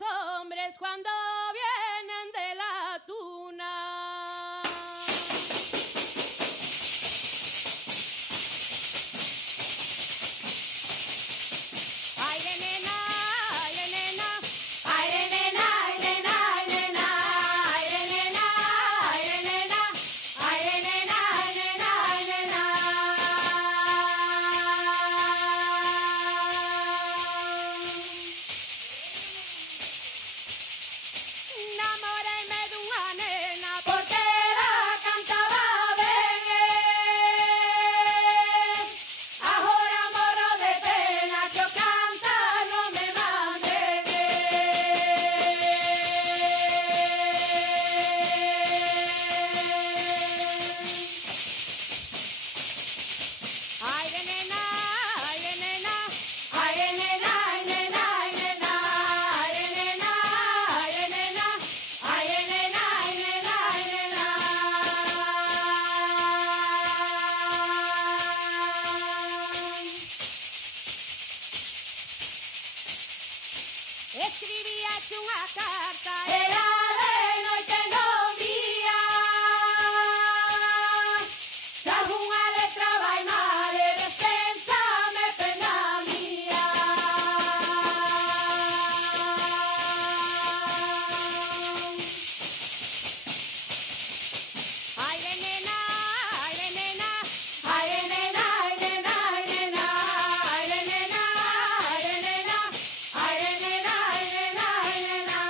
los hombres cuando vienen de la tuna. Ay, de nena, ay, de nena, ay, de nena, ay, de nena, ay, de nena, ay, de nena, ay, de nena, ay, de nena, ay, de nena, ay, de nena. Namoréme de una nena porque la cantaba ben. Ahora morro de pena que o canta no me manden. Ay, de nena, ay, de nena, ay, de nena, ay, nena, ay, nena, ay, de nena, ay, de nena, ay, de nena, ay, nena, ay, nena. Escribíate una carta, era de noite non vía. Se algunha letra vai mal, dispénsame pena mía. Ay, de nena, ay, de nena, ay, de nena, ay, nena, ay, nena, ay, de nena, ay, de nena, ay, de nena, ay, nena, ay, nena.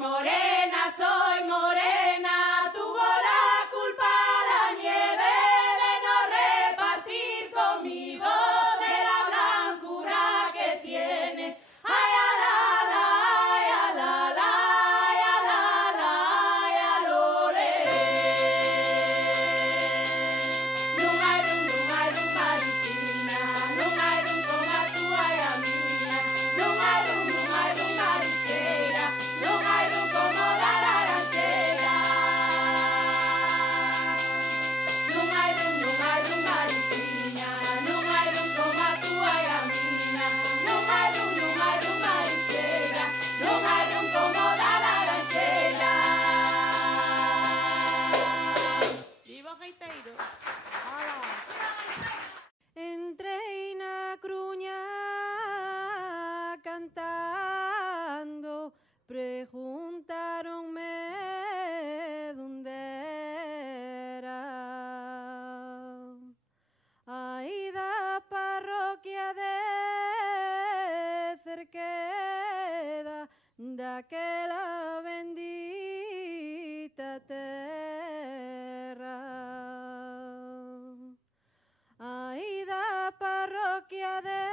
morena, tuvo la culpa la nieve de no repartir conmigo de la blancura que tiene. Ay, a la, ay, a la, ay, a la, ay, a lo, le. Lungarum, Marucina, lungarum, como tu ay, a mía, lungarum, Maruchera, lungarum, como la ranchera. Lungarum, Marucina, lungarum, como tu ay, a mía, lungarum, Maruchera, lungarum, como la ranchera. Viva Gaiteiro. Entre na cruña cantando, preguntaronme donde era. Aí da parroquia de Cerqueda, daquela bendita terra. Aí da parroquia de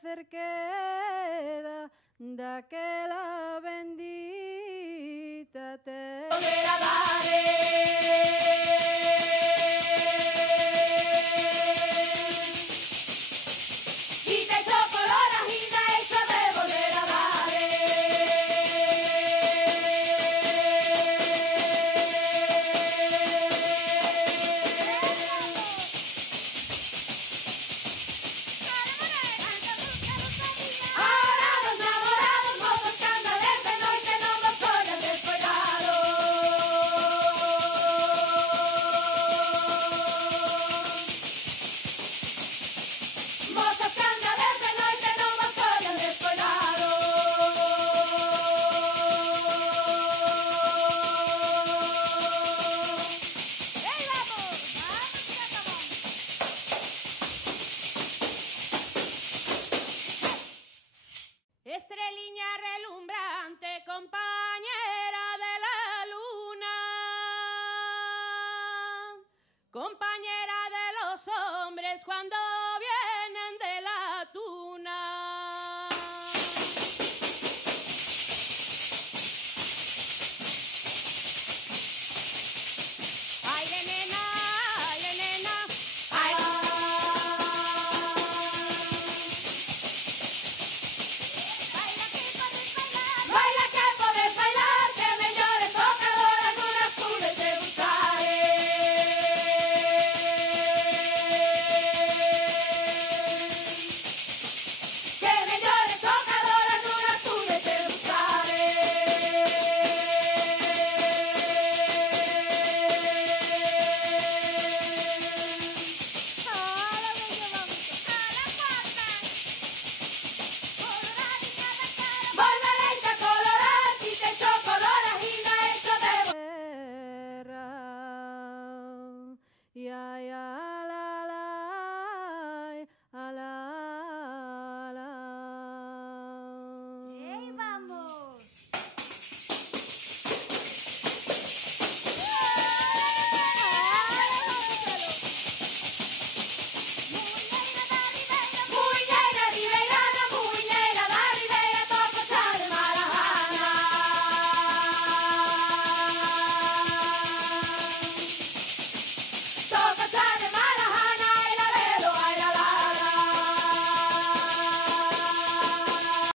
Cerqueda, daquela bendita terra. Volver a dare. Y te echo color ajita, eso de volver a dare. Ahora los enamorados, mozos candales de noche no vos ollas despegados. Mozos candales de noche no vos ollas despegados. ¡Ey, vamos! Estreliña relumbrante, compañera de la luna, compañera de los hombres cuando